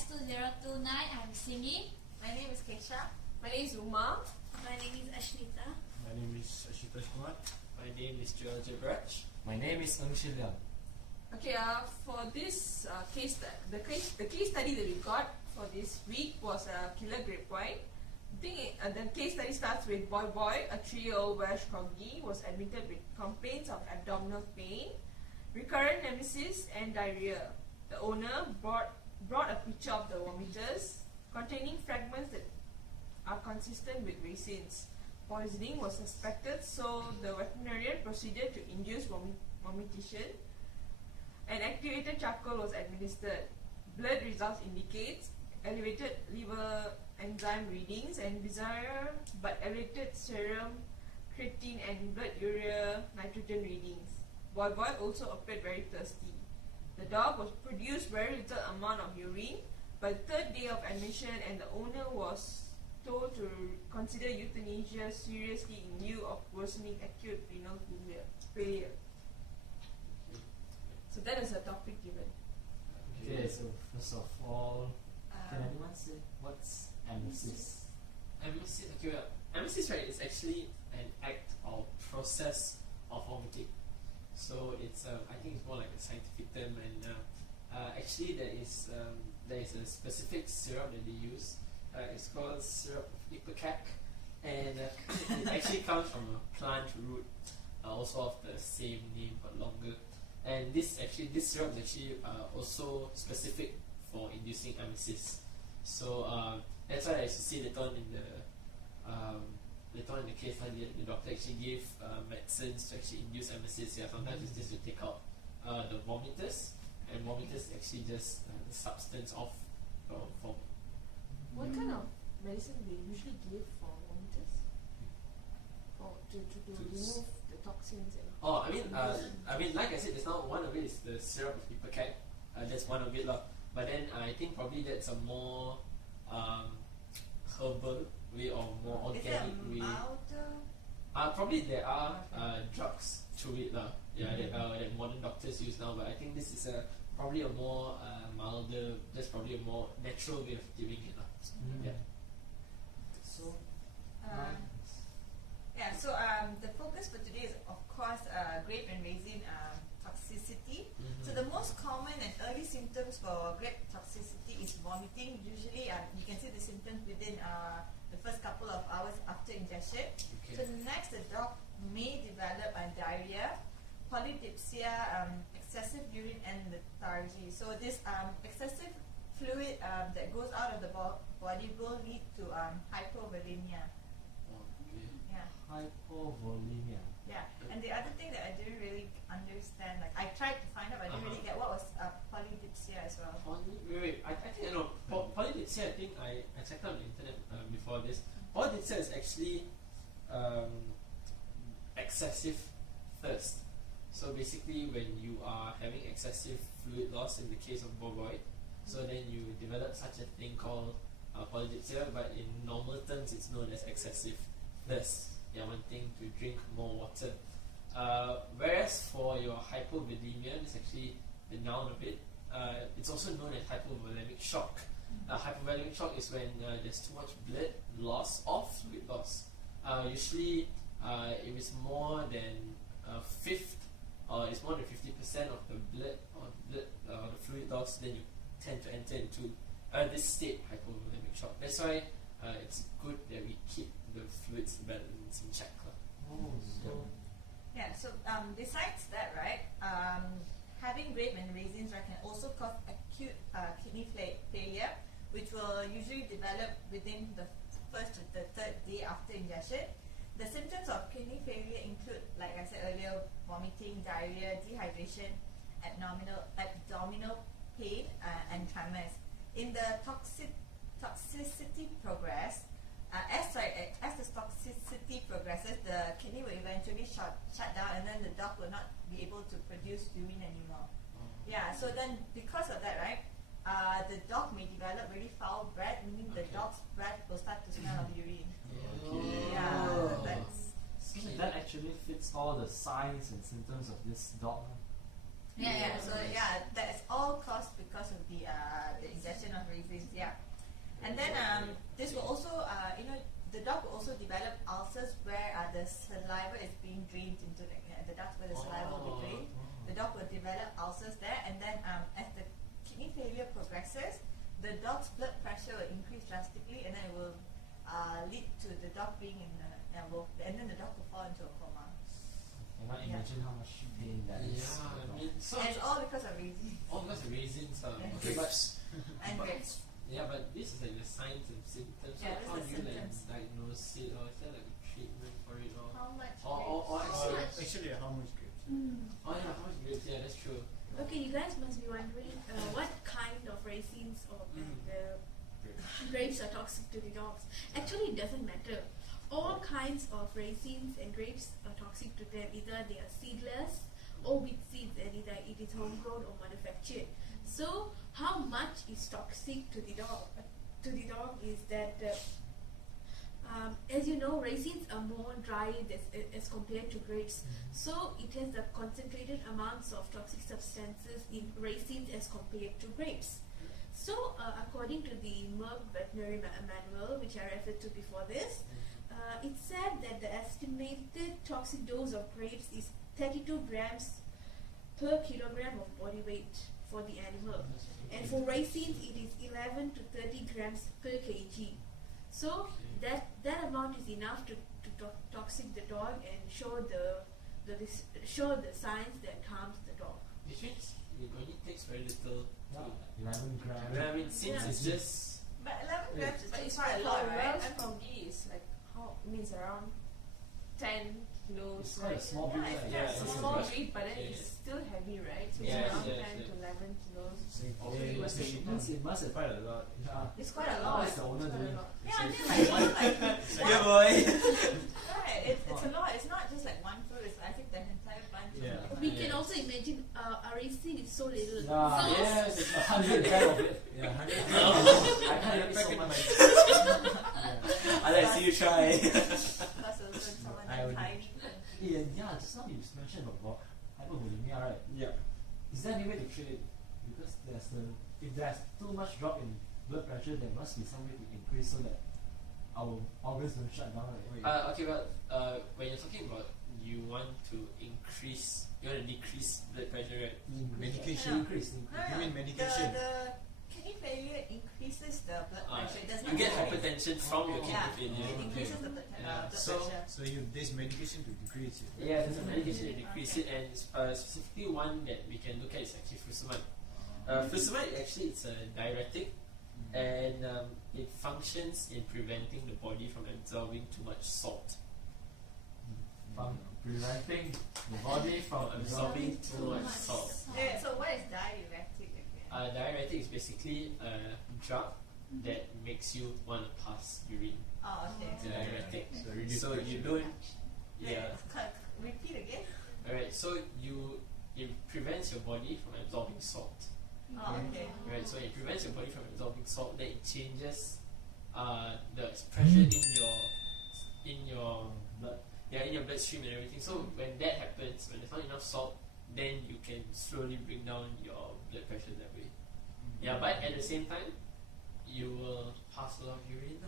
S2029, I'm singing. My name is Keisha. My name is Uma. My name is Ashnita. My name is Ashita Kumar. My name is Joel Jabraj. My name is Ng Shiliang. Okay, for this the case study that we got for this week was killer grapevine. The case study starts with Boy, a 3-year-old Welsh corgi, was admitted with complaints of abdominal pain, recurrent nemesis, and diarrhea. The owner brought a picture of the vomiters containing fragments that are consistent with resins. Poisoning was suspected, so the veterinarian proceeded to induce vomitation, and activated charcoal was administered. Blood results indicates elevated liver enzyme readings and bizarre but elevated serum creatine and blood urea nitrogen readings. Boy also appeared very thirsty. The dog was produced very little amount of urine by the third day of admission, and the owner was told to consider euthanasia seriously in lieu of worsening acute renal failure. So that is a topic given. Okay, so first of all, can anyone say what's emesis? Emesis, right, is actually an act or process of vomiting. So it's I think it's more like a scientific term, and actually there is a specific syrup that they use. It's called syrup of ipecac, and it actually comes from a plant root, also of the same name but longer. And this syrup is actually also specific for inducing emesis. So that's why, as you see later on in the case study, the doctor actually gave medicines to actually induce emesis. Yeah, sometimes it's just to take out the vomiters, and vomiters is actually just the substance of vomit. What kind of medicine they usually give for vomiters? To remove the toxins and I mean, like I said just now, one of it is the syrup of ipecac. That's one of it lah. But then I think probably that's a more herbal way or more organic way. Probably there are drugs to it lah. Yeah, that modern doctors use now. But I think this is probably a more milder, just probably a more natural way of giving it lah. Yeah. So. The focus for today is, of course, grape and raisin toxicity. So the most common and early symptoms for grape toxicity is vomiting. Usually, you can see the symptoms within the first couple of hours after ingestion. Okay. So next, the dog may develop diarrhea, polydipsia, excessive urine, and lethargy. So this excessive fluid that goes out of the body will lead to hypovolemia. Hypovolemia. Yeah, and the other thing that I didn't really understand, like I tried to find out, but I didn't really get what was polydipsia as well. Wait, I think I know. Polydipsia, I think I checked out on the internet before this. Polydipsia is actually excessive thirst. So basically, when you are having excessive fluid loss, in the case of boy, so then you develop such a thing called polydipsia, but in normal terms, it's known as excessive thirst. You're wanting to drink more water. Whereas for your hypovolemia, it's actually the noun of it. It's also known as hypovolemic shock. Hypovolemic shock is when there's too much blood loss or fluid loss. Usually, if it's more than a fifth, or it's more than 50% of the blood or the fluid loss, then you tend to enter into this state, hypovolemic shock. That's why it's good that we keep the fluids balance in check. So besides that, right, having grape and raisins can also cause acute kidney failure, which will usually develop within the first to the third day after ingestion. The symptoms of kidney failure include, like I said earlier, vomiting, diarrhea, dehydration, abdominal pain, and tremors. In the toxicity progress, as the toxicity progresses, the kidney will eventually shut down, and then the dog will not be able to produce urine anymore. Yeah, so then because of that, right, the dog may develop really foul breath, meaning the dog's breath will start to smell of urine. That actually fits all the signs and symptoms of this dog. So that's all caused because of the ingestion of raisins. Yeah, and then this will also the dog will also develop ulcers where the saliva is being drained into the ducts where the saliva will be drained. The dog will develop ulcers there, and then as the kidney failure progresses, the dog's blood pressure will increase drastically, and then it will lead to the dog being in and then the dog will fall into a coma. Cannot imagine how much pain that is. Yeah, I mean, so And it's all because of raisins all because of raisins. Yeah. Okay, but and But- grapes. yeah, but this is like the signs and symptoms. So Yeah, this how is do the you like symptoms. diagnose it, or is there like a treatment for it, or How much? or grapes? actually, Actually, how much grapes? oh yeah, how much grapes? Yeah, that's true. Okay, you guys must be wondering what kind of raisins or the grapes are toxic to the dogs. Actually, it doesn't matter. All kinds of raisins and grapes are toxic to them. Either they are seedless or with seeds, and either it is homegrown or manufactured. So, how much is toxic to the dog? Is that as you know, raisins are more dry as compared to grapes. So it has the concentrated amounts of toxic substances in raisins as compared to grapes. So according to the Merck Veterinary Manual, which I referred to before this, it said that the estimated toxic dose of grapes is 32 grams per kilogram of body weight for the animal. And for raisins, it is 11 to 30 grams per kg. So that amount is enough to toxic the dog and show the signs that harms the dog. Which means it only takes very little. Yeah, To, 11 grams. I mean, since it's just But 11 grams is But it's still quite a for lot, right? Welsh Corgi is like how means around 10 kilos. It's quite a right? small Yeah, breed. it's Like, yeah, It's a it's small a- breed, but then yeah. it's still heavy, right? So Yes, it's around yes, 10 yes. to 11 kilos. it must have quite a lot. Yeah. It's quite a How lot. is the owner It's quite a doing? lot. Yeah, I mean like Yeah, boy. right, it's a lot. It's not just like one fruit. It's I think the entire bunch. Yeah. We can also imagine a raisin is so little. Yeah, So yes, 100 grams of it. Yeah, 100 I can't eat so much. Yeah. I like to see you try. Plus also someone I would- tiny. Yeah, just now you mentioned about hypovolemia, right? Yeah. Is there any way to treat it? Because if there's too much drop in blood pressure, there must be some way to increase so that our organs don't shut down. Right? Okay, but when you're talking about you want to decrease blood pressure, right? Medication. Increase. You mean medication? The kidney failure increases the blood pressure. It does not You get increase. hypertension from your kidney Yeah, failure. it increases the blood Yeah, pressure. So there's medication to decrease it. Yeah, there's a medication to decrease it, and specifically one that we can look at is actually fusimide. Fusimide actually it's a diuretic, and it functions in preventing the body from absorbing too much salt. From preventing the body from absorbing Too much salt. Yeah, so what is diuretic again? Diuretic is basically a drug that makes you want to pass urine. Oh, okay. It's a diuretic. So reduce So pressure. you don't. Yeah. Repeat again. Alright. So it prevents your body from absorbing salt. Oh, okay. Right. So it prevents your body from absorbing salt. Then it changes the pressure in your blood. Yeah, in your bloodstream and everything. So when that happens, when there's not enough salt, then you can slowly bring down your blood pressure that way. Yeah, but at the same time, you will pass a lot of urine.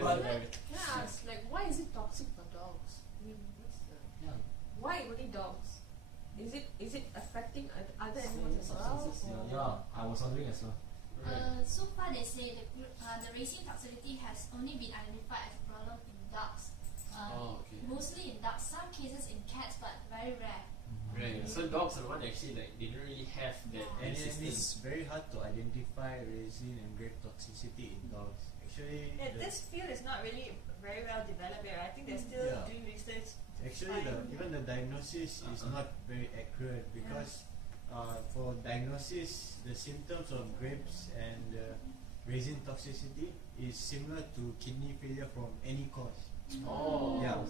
But- Yeah, it's like why is it toxic for dogs? I mean, what's the Yeah. why only dogs? Is it affecting other animals as well? Substances, or- yeah, I was wondering as well. So far they say the racing toxicity has only been identified as a problem in dogs. Okay. Mostly in dogs, some cases in cats, but very rare. Right. So dogs are the one actually like they don't really have that And resistance. it's very hard to identify resin and grape toxicity in dogs. Actually, Yeah, this field is not really very well developed yet. I think they're still Yeah. doing research. actually even the diagnosis is not very accurate because for diagnosis, the symptoms of grapes and resin toxicity is similar to kidney failure from any cause. Oh. Yeah.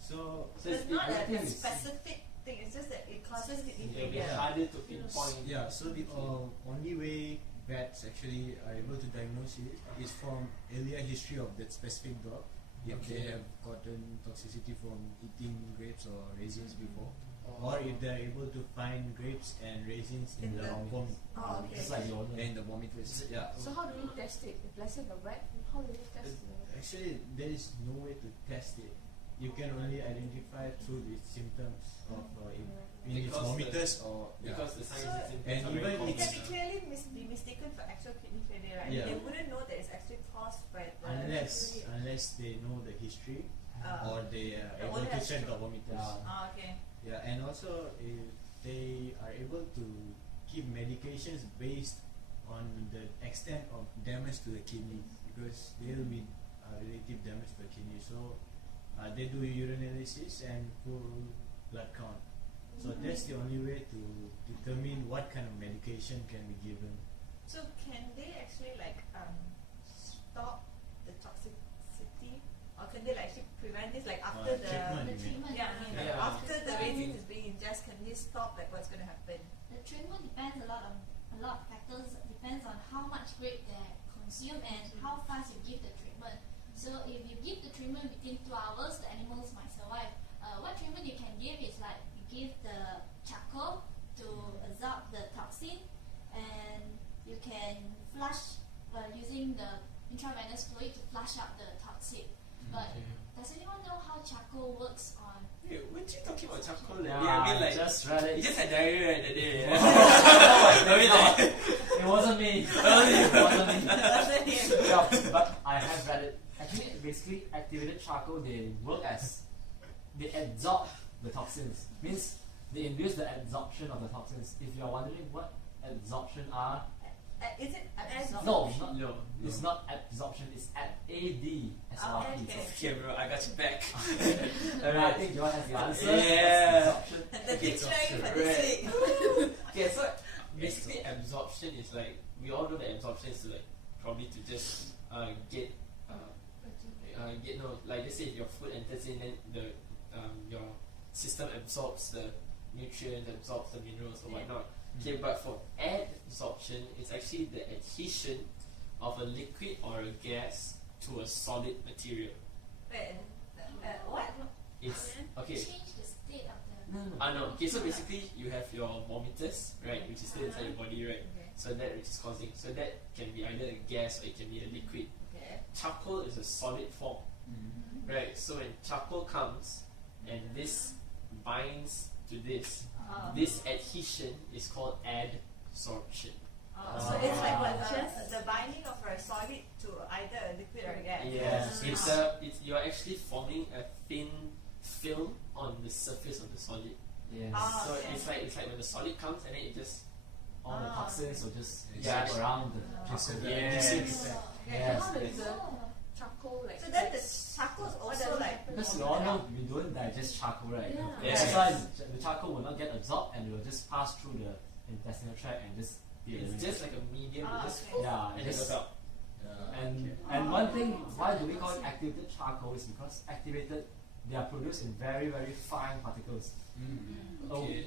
So It's not a everything is- specific thing. It's just that it causes kidney It'll be failure. harder to pinpoint. yeah, so the only way vets actually are able to diagnose it is from earlier history of that specific dog. If they Okay. have gotten toxicity from eating grapes or raisins before, or if they are able to find grapes and raisins in the Oh, okay. Just like the owner. in the vomiters. Yeah. So how do you test it? If let's say the wet, how do you test it? Actually, there is no way to test it. You can only identify through the symptoms of in its Because vomiters the- or Because the signs So- and symptoms and are very even It common. can be clearly be mistaken for actual kidney failure, right? Yeah. They wouldn't know that it's actually caused by the unless they know the history or they are the able owner to has check the Yeah. vomiters. Okay. Yeah, and also if they are able to keep medications based on the extent of damage to the kidney, because there will be relative damage to the kidney. So they do urinalysis and full blood count. So that's the only way to determine what kind of medication can be given. So can they actually stop the toxicity, or can they actually prevent this after the treatment, The you mean? treatment. Yeah. after the raisins is being ingested? Can they stop what's going to happen? The treatment depends a lot of factors. Depends on how much grape they consume and how fast you give the treatment. So if you give the treatment within 2 hours, the animals might survive. What treatment you can give is you give the charcoal to absorb the toxin, and you can flush using the intravenous fluid to flush out the toxic. But does anyone know how charcoal works on? Hey, weren't you talking about charcoal that Yeah, day? I mean, just read it. you just had diarrhea right that day. It wasn't me. It wasn't me. Yeah, but I have read it. Actually, basically, activated charcoal, they work as they absorb the toxins. Means they induce the absorption of the toxins. If you are wondering what absorption are, Is it absorption? no, No. it's not absorption. It's AD. Okay. Okay, bro, I got you back. And I think John has the answer. Yeah. What's absorption? The dictionary for this Right. week. Okay, so basically absorption is we all know that absorption is probably to just get just say if your food enters in, then your system absorbs the nutrients, absorbs the minerals or whatnot. Okay, but for adsorption, it's actually the adhesion of a liquid or a gas to a solid material. Wait, what? It's okay. Change the state of the. No. Okay, so basically you have your vomiters, right, which is still inside your body, right? Okay. So that which is causing. So that can be either a gas or it can be a liquid. Okay. Charcoal is a solid form, right? So when charcoal comes and this binds to this, this adhesion is called adsorption. So it's like what Just- the binding of a solid to either a liquid or a gas. Yes, you're actually forming a thin film on the surface of the solid. Yes. So okay. it's like when the solid comes and then it just All the toxins will just Yeah. jab around the charcoal. Yes. Yes. How does the charcoal So then the charcoal is also Because we all know we don't digest charcoal, right? Yeah. Yes. That's why the charcoal will not get absorbed and it will just pass through the intestinal tract and just be it's eliminated. just like a medium, it just okay. Yeah, and it it just goes out. and one thing, why do we call it activated charcoal is because activated, they are produced in very, very fine particles. Oh, Okay.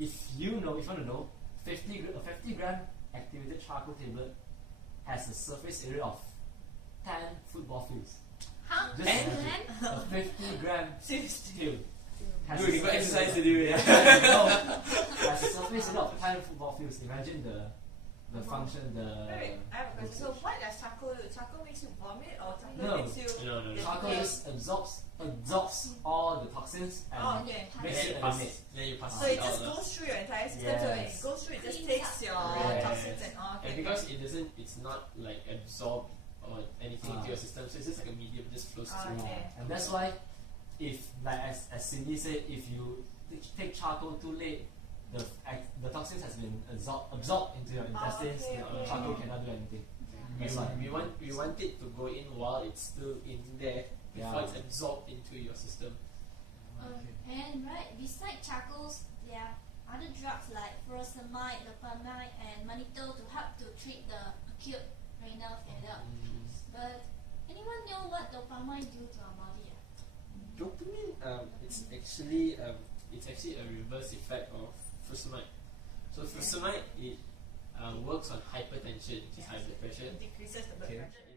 if you want to know, a 50 gram activated charcoal tablet has a surface area of 10 football fields. How? Just imagine a 50 gram tube has Dude, you got exercise to do, yeah. has a surface area of 10 football fields. Imagine the function, Wait, I have a question. So what does charcoal do? Charcoal makes you vomit or charcoal No. makes you... No. charcoal just absorbs all the toxins and Oh, okay. And makes then it you as pass it. Then you pass So it it just out. goes through your entire system. So when it Yes. goes through, it just Cleans takes up. your Yes. toxins and all. And because it's not like absorbed or anything into your system, so it's just like a medium, just flows through. Okay. and that's why if like as Cindy said, if you take charcoal too late, the toxins has been absorbed into your intestines, okay, the okay. charcoal cannot do anything. That's why. We want it to go in while it's still in there before Yeah. it's absorbed into your system. And beside charcoals, there are other drugs like furosemide, dopamine, and mannitol to help to treat the acute renal failure. But anyone know what dopamine do to our body? Dopamine, it's actually a reverse effect of furosemide. So furosemide it works on hypertension, which is high blood pressure. It decreases the blood Okay. pressure.